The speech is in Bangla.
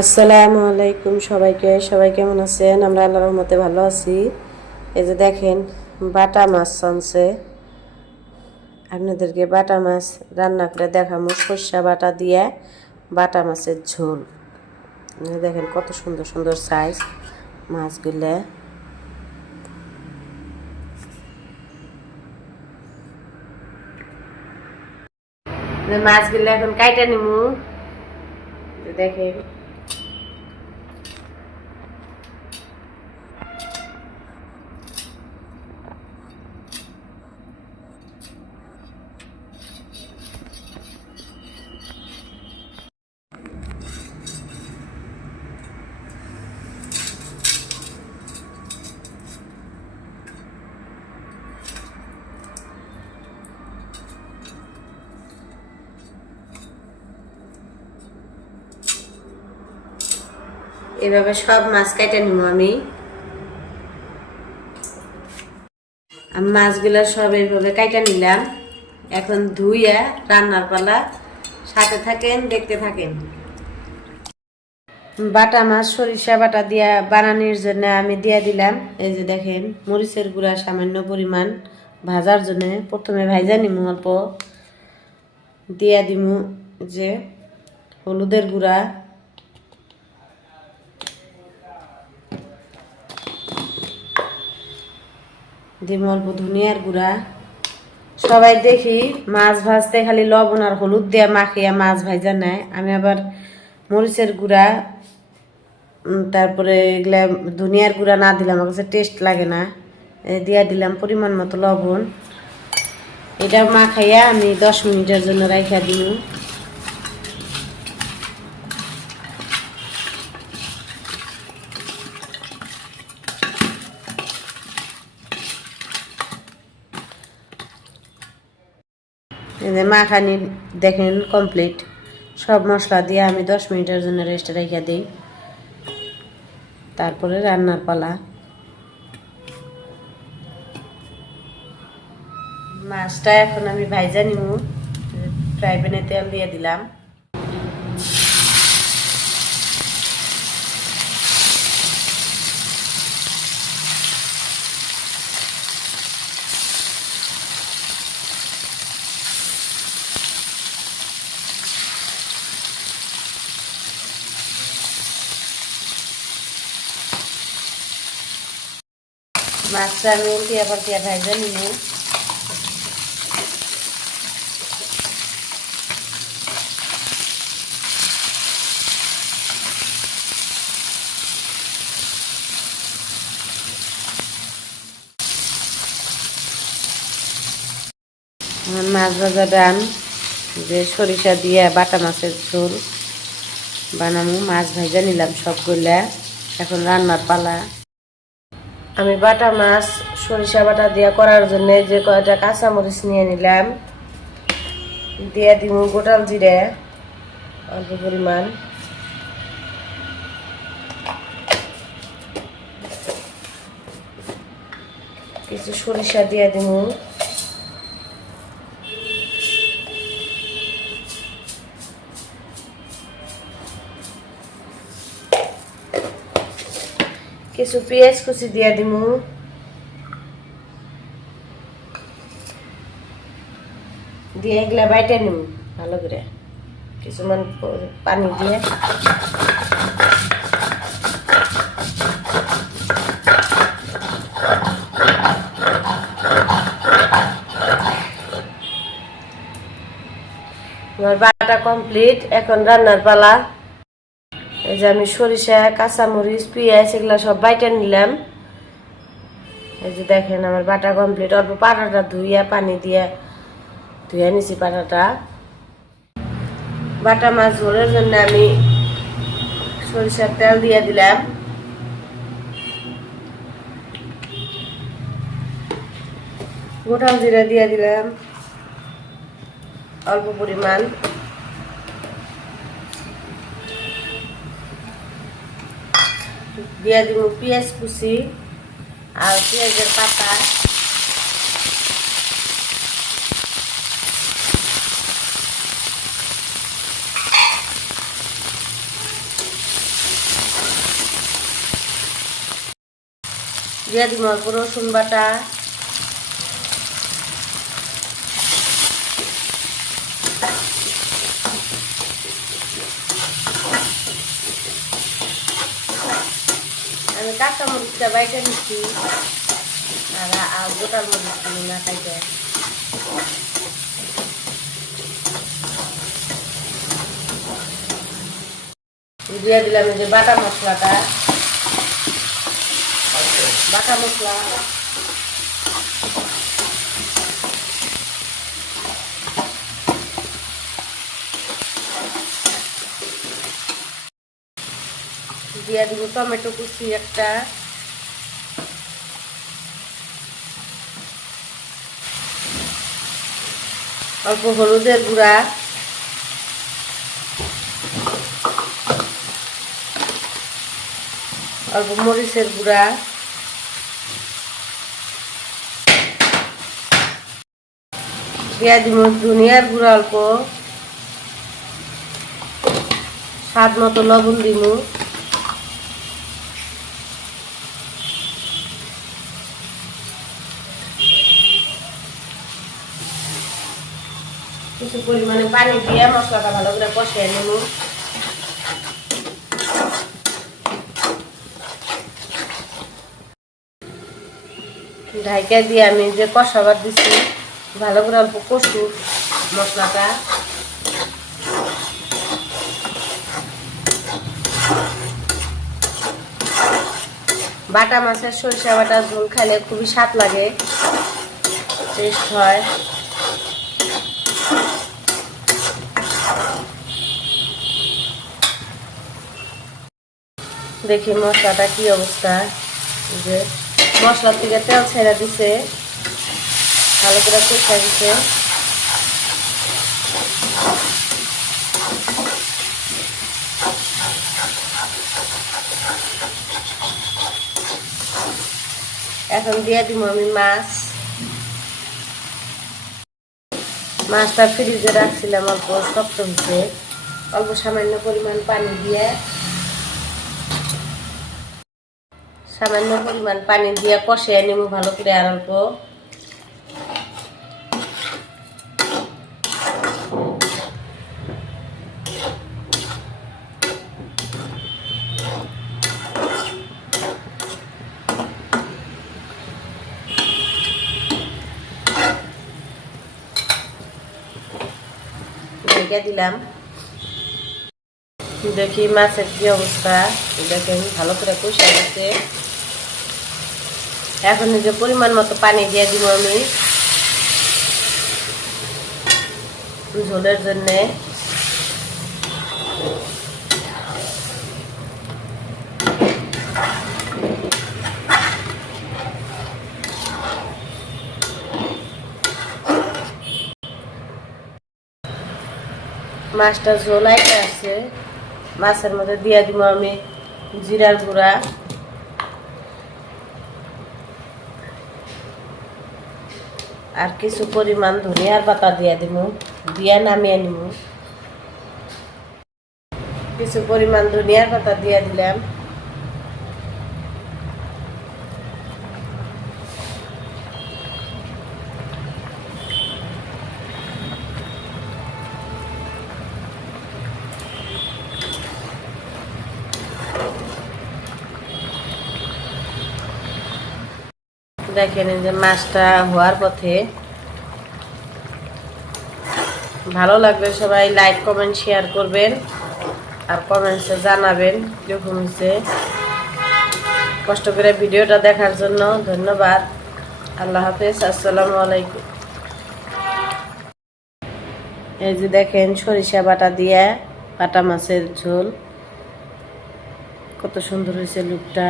আসসালামু আলাইকুম সবাই কেমন আছেন? আমরা আল্লাহর রহমতে ভালো আছি। এই যে দেখেন বাটা মাছ আনছে, আপনাদেরকে বাটা মাছ রান্না করে দেখাবো। সর্ষে বাটা দিয়ে বাটা মাছের ঝোল। দেখেন কত সুন্দর সুন্দর সাইজ মাছগুলো। মাছগুলো এখন কাইটা নিমু, দেখেন। এভাবে সব মাছ কাইটা নিমু আমি মাছগুলো সব এইভাবে কাইটা নিলাম। এখন ধুইয়া রান্নার পালা, সাথে থাকেন, দেখতে থাকেন। বাটা মাছ সরিষা বাটা দিয়া বানানোর জন্য আমি দিয়া দিলাম, এই যে দেখেন, মরিচের গুঁড়া সামান্য পরিমাণ ভাজার জন্য। প্রথমে ভাইজা নিমু, অল্প দিয়া দিমু যে হলুদের গুঁড়া, দিমু অল্প ধনিয়ার গুঁড়া। সবাই দেখি মাছ ভাজতে খালি লবণ আর হলুদ দিয়া মাখিয়া মাছ ভাজা নেয়, আমি আবার মরিচের গুঁড়া তারপরে এগুলা ধনিয়ার গুঁড়া না দিলে আমার কাছে টেস্ট লাগে না। দিয়া দিলাম পরিমাণ মতো লবণ। এটা মাখাইয়া আমি 10 মিনিটের জন্য রাইখা দিই। মাখানি দেখেন কমপ্লিট। সব মশলা দিয়ে আমি 10 মিনিটের জন্য রেস্টে রেখে দিই, তারপরে রান্নার পালা। মাছটা এখন আমি ভাইজা নিব, ফ্রাই প্যানে তেল দিয়ে দিলাম। মাছটা আমি উল্টিয়া পাল্টিয়া ভাইজা নিব। মাছ ভাজা ডান, যে সরিষা দিয়ে বাটা মাছের ঝোল বানাবো। মাছ ভাজা নিলাম সবগুলা, এখন রান্নার পালা। আমি বাটা মাছ সরিষা বাটা দিয়ে করার জন্য যে কয়টা কাঁচামরিচ নিয়ে নিলাম, দিয়ে দিব গোটাল জিরে অল্প পরিমাণ, কিছু সরিষা দিয়ে দিব, কিছু পেঁয়াজ কুচি দিয়ে দিব, দিয়ে এগুলা বাইটে নিব ভালো করে, কিছুমান পানি দিয়ে। আমার বাটা কমপ্লিট, এখন রান্নার পালা। এই যে আমি সরিষা, কাঁচামরিচ, পেঁয়াজ এগুলা সব বাইটে নিলাম। এই যে দেখেন আমার বাটা কমপ্লিট। অল্প পাটাটা ধুইয়া পানি দিয়ে ধুয়ে নিছি পাটাটা। বাটা মাছ ঝোলের জন্য আমি সরিষার তেল দিয়ে দিলাম, গোটাল জিরা দিয়ে দিলাম অল্প পরিমাণ, দিয়ে দিব পেঁয়াজ কুচি আর পেঁয়াজের পাতা, দিয়ে দিব অল্প রসুন বাটা, আমি কাঁচা মরিচটা বাইটে নিচ্ছি আর গোটার মরিচ দিই না খাইতে। দিয়ে দিলাম যে বাটা মশলাটা, বাটা মশলা দিয়ে দিব টমেটো কুচি একটা, অল্প হলুদের গুঁড়া, অল্প মরিচের গুঁড়া, দিয়ে দিব ধনিয়ার গুঁড়া অল্প, স্বাদ মতো লবণ দিব, কিছু পরিমাণে পানি দিয়ে মশলাটা ভালো করে কষিয়ে নেব। ঢাইকা দিয়ে আমি যে কষাবার দিচ্ছি ভালো করে অল্প কষুক মশলাটা। বাটা মাছের সরিষা বাটা ঝোল খাইলে খুবই স্বাদ লাগে, টেস্ট হয়। দেখি মশলাটা কি অবস্থা, যে মশলা থেকে তেল ছেড়ে দিছে, ভালো করে কষা দিছে। এখন দিয়ে দিব আমি মাছটা ফ্রিজে রাখছিলাম, অল্প শক্ত হয়েছে, অল্প সামান্য পরিমাণ পানি দিয়ে কষিয়ে নিব ভালো করে আর অল্প। দিলাম, দেখি মাছের কি অবস্থা, দেখেন ভালো করে কষা গেছে। এখন যে পরিমাণ মতো পানি দিয়ে দিব আমি ঝোলের জন্যে। মাছটা ঝোল আইতে আসছে, মাছের মধ্যে দিয়ে দিব আমি জিরার গুঁড়া, আর কিছু পরিমাণ ধনিয়ার পাতা দিয়ে দিব, দিয়ে নামিয়ে নিব। কিছু পরিমাণ ধনিয়ার পাতা দিয়ে দিলাম। দেখেন যে মাছটা হওয়ার পথে। ভালো লাগলে সবাই লাইক কমেন্ট শেয়ার করবেন আর কমেন্টসে জানাবেন কিরকম হয়েছে। কষ্ট করে ভিডিওটা দেখার জন্য ধন্যবাদ। আল্লাহ হাফেজ, আসসালামু আলাইকুম। এই যে দেখেন সরিষা বাটা দিয়ে বাটা মাছের ঝোল, কত সুন্দর হয়েছে লুকটা।